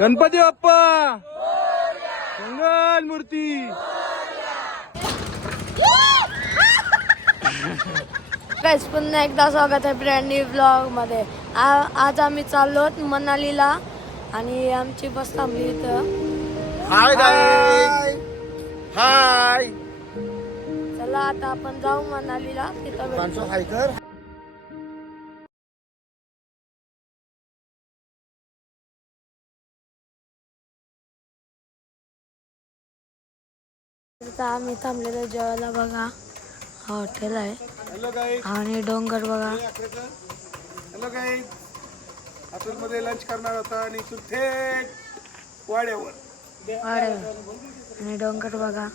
गणपती बाप्पा! मंगल मूर्ती! गाईस पुन्हा एकदा स्वागत आहे ब्रँड न्यू ब्लॉगमध्ये. आ- आज आम्ही चाललो मनालीला आणि आमची बस थांबली इथं. हाय गाय हाय चला आता आपण जाऊ मनालीला. तिथं. हायकर तिथं आम्ही थांबलेलो जेवायला बघा. हा हॉटेल आहे. आणि डोंगर बघा. हॅलो गाई हॉटेलमध्ये लंच करणार होता आणि इथून थेट वाड्यावर. वाड्यावर. आणि डोंगर बघा.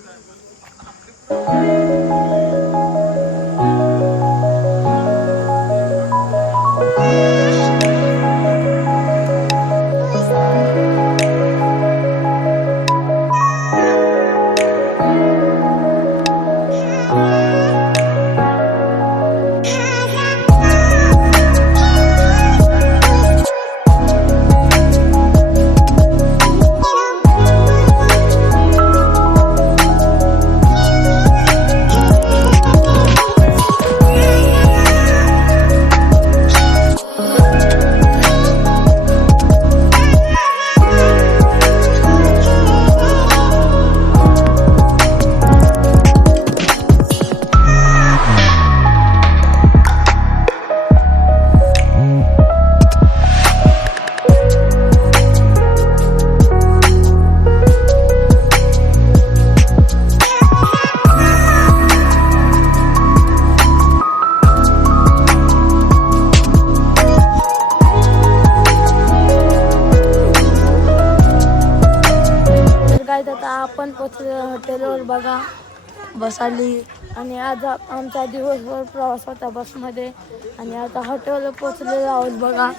बस आली आणि आज आमचा दिवसभर प्रवास होता बसमध्ये. आणि आता हॉटेलवर पोचलेलो आहोत बघा.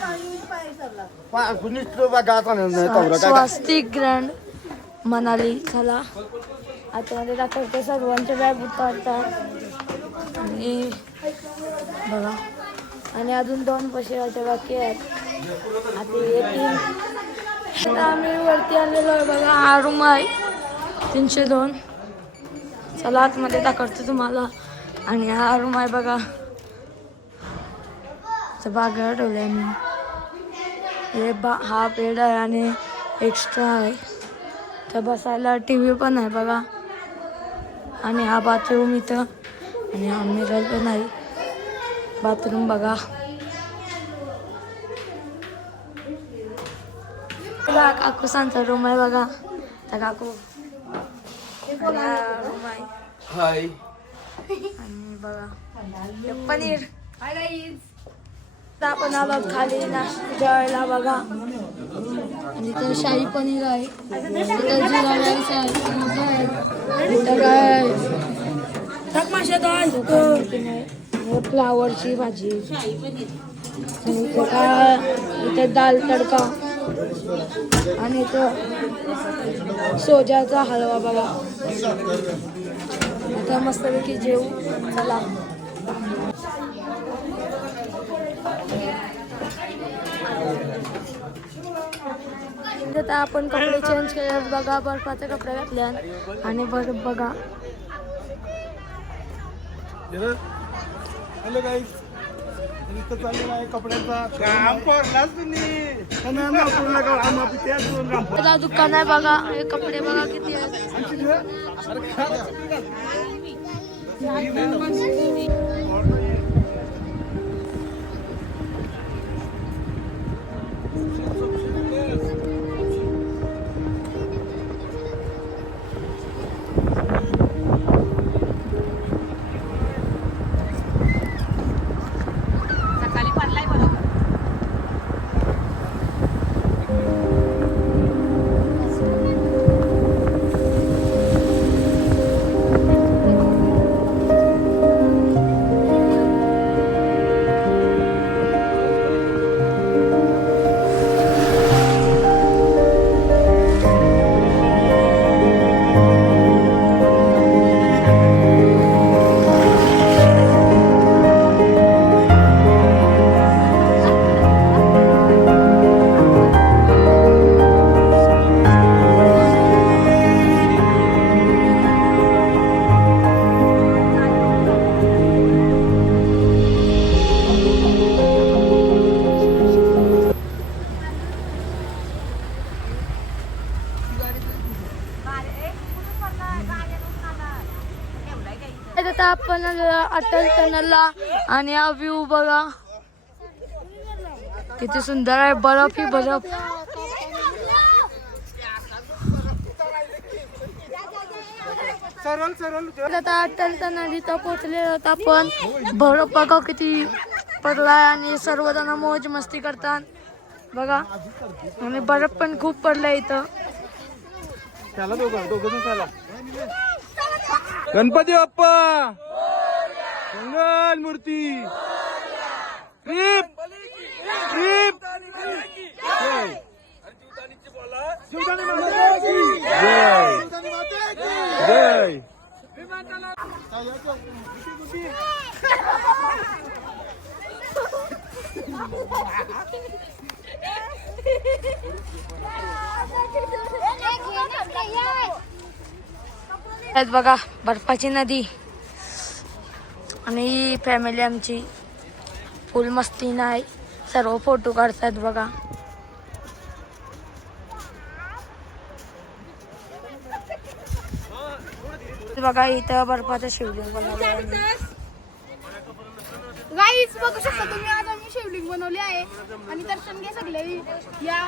स्वा- स्वास्तिक ग्रँड मनाली चला. आता मध्ये दाखवते सर्वांचे बॅग उतरतात. आणि बघा. आणि अजून दोन पैसे बाकी आहेत. आता येतील आम्ही वरती आलेलो आहे बघा हा रूम आहे तीनशे दोन. चला आतमध्ये दाखवतो तुम्हाला. आणि हा रूम आहे बघा. बागा आहे मी. हे बा हा बेड आहे आणि एक्स्ट्रा आहे. तर बसायला टी व्ही पण आहे बघा. आणि हा बाथरूम इथं. आणि हा मिरर पण आहे. बाथरूम बघा. काकू काकूसांचा रूम आहे बघा. त्या काकू हाय. आणि बघा. पनीर. आता आपण आलो खाली नाश्ता जेवायला बघा. आणि इथं शाही पनीर आहे. इथं जिरा राईस आहे. आहे. इथं काय फ्लावरची भाजी. आणि इथं काय? इथं दाल तडका. आणि इथं सोजाचा हलवा बघा. आता मस्तपैकी जेवू चला आता आपण कपडे चेंज केले बघा बर्फाचे कपडे घातले आणि बर्फ बघा. हॅलो इथं चाललेला आहे कपड्याचा. काम पडलाच तुम्ही. आता दुकान आहे बघा. हे कपडे बघा किती आहेत. अटल टनलला आणि हा व्ह्यू बघा. किती सुंदर आहे बर्फ ही बर्फ. आता अटल टनल इथं पोहोचले आहोत आपण. बर्फ बघा किती पडलाय आणि सर्वजण मौज मस्ती करतात. बघा. आणि बर्फ पण खूप पडलाय इथं. गणपती बाप्पा! मंगल मूर्ती। ट्रिप जय। बघा बर्फाची नदी. आणि फॅमिली आमची फुल मस्ती नाही. सर्व फोटो काढतात बघा. बघा इथं बर्फाचं शिवलिंग बनवलं गाईच बघू शकता तुम्ही आज आम्ही शिवलिंग बनवली आहे. आणि दर्शन घे सगळे. या.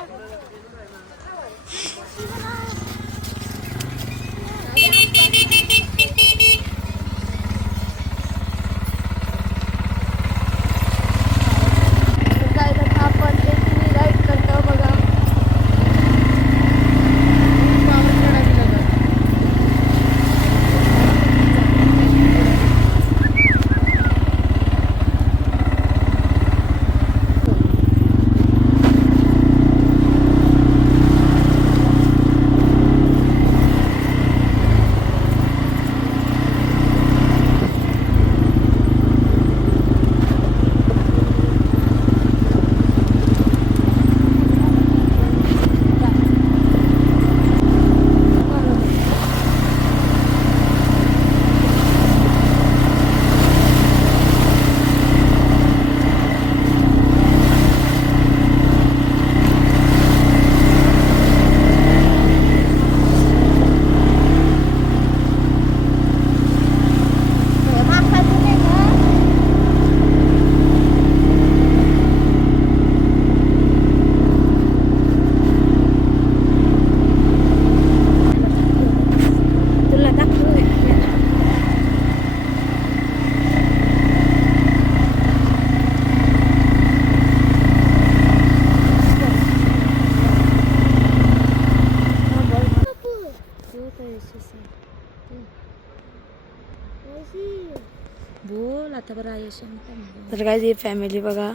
तर काय फॅमिली बघा.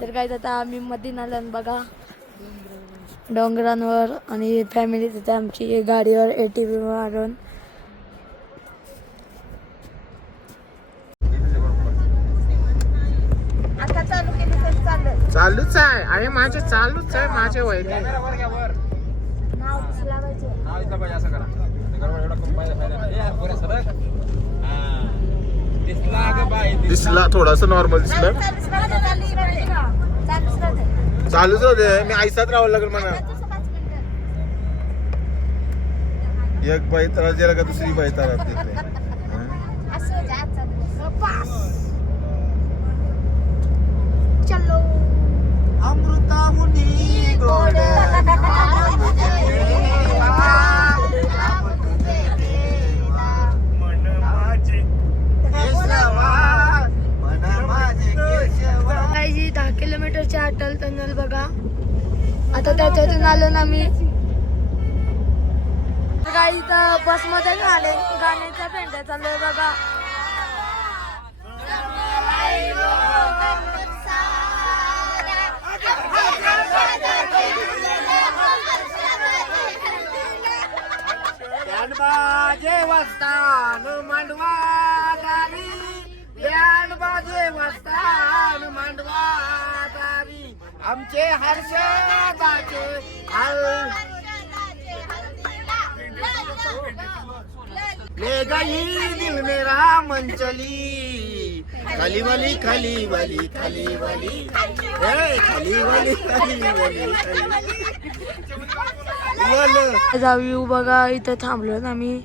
तर काय आता आम्ही मदीनाला बघा. डोंगरांवर आणि फॅमिली तिथे आमची गाडीवर ए टी व्ही मारून. चालूच आहे. अरे माझे चालूच आहे माझे वय दिसला थोडास नॉर्मल दिसलं. चालूच होते मी आयसात राहावं लागेल मला एक बाई त्रास दिला का दुसरी बाई त्रास देते चलो. अमृता मुनी गोड काही जी दहा किलोमीटरचे अटल टनल बघा आता त्याच्यातून आलो ना मी. काही तर बसमध्ये गाणे गाण्याच्या पेंड्या चालू आहे बघा. बाजे वस्तान मांडवा दारी ज्ञान बाजे वस्तान मांडवा आमचे हर्षदाचे हल ले गई दिल मेरा मंचली। खाली वाली खाली वाली खाली वाली ए, खाली वाली खाली वाली जाऊ बघा इथं थांबलो ना आम्ही.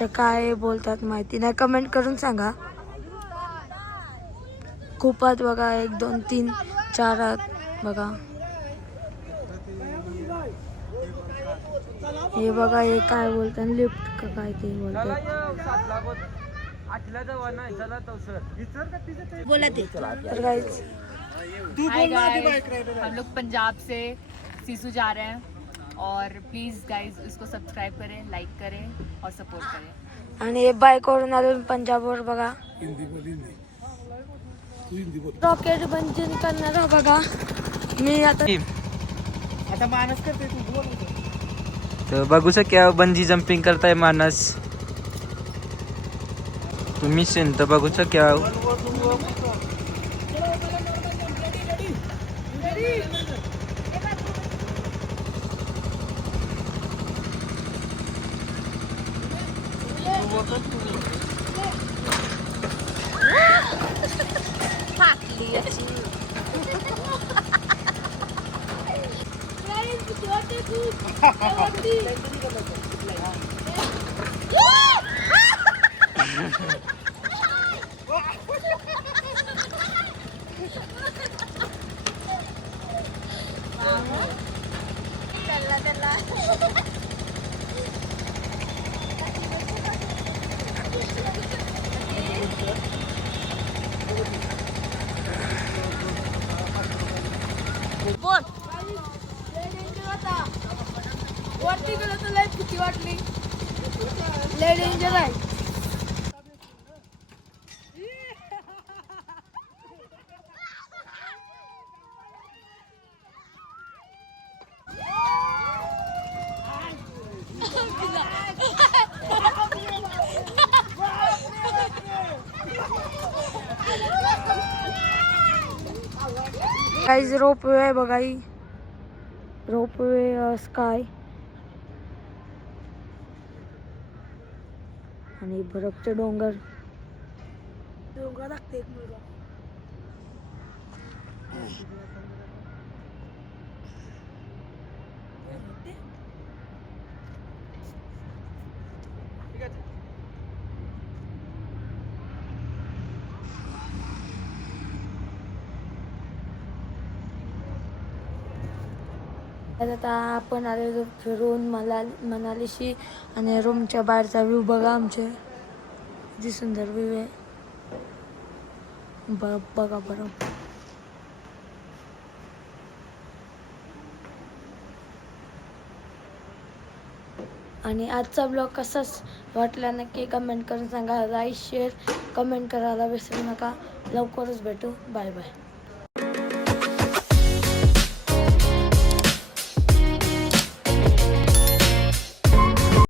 तर काय बोलतात माहिती नाही. कमेंट करून सांगा. खूपच बघा एक दोन तीन चार आहेत. बघा. हे बघा हे काय बोलतात लिफ्ट का काय ते बोलतात तर काहीच हम लोग पंजाब से सीसू जा रहे हैं और प्लीज़ गाइज़ इसको सब्सक्राइब करें लाइक करें और सपोर्ट करें. आणि हे बाईकवरून आलो पंजाबवर बघा. रॉकेट बंजन करणार बघा. मी आता आता मानस करते तू बोल तर बघू शक्या बंजी जम्पिंग करताय मानस तुम्ही शेन तर बघू शक्या. वरती काहीच रोपवे आहे बघा ही. रोपवे स्काय आणि बरफचे डोंगर. डोंगर लागते एक मुलगा. आता आपण आलेलो फिरून मला मनालीशी आणि रूमच्या बाहेरचा व्ह्यू बघा आमचे. किती सुंदर व्ह्यू आहे. ब बघा बरं. आणि आजचा ब्लॉग कसाच वाटला नक्की कमेंट करून सांगा. लाईक शेअर कमेंट करायला विसरू नका. लवकरच भेटू. Bye bye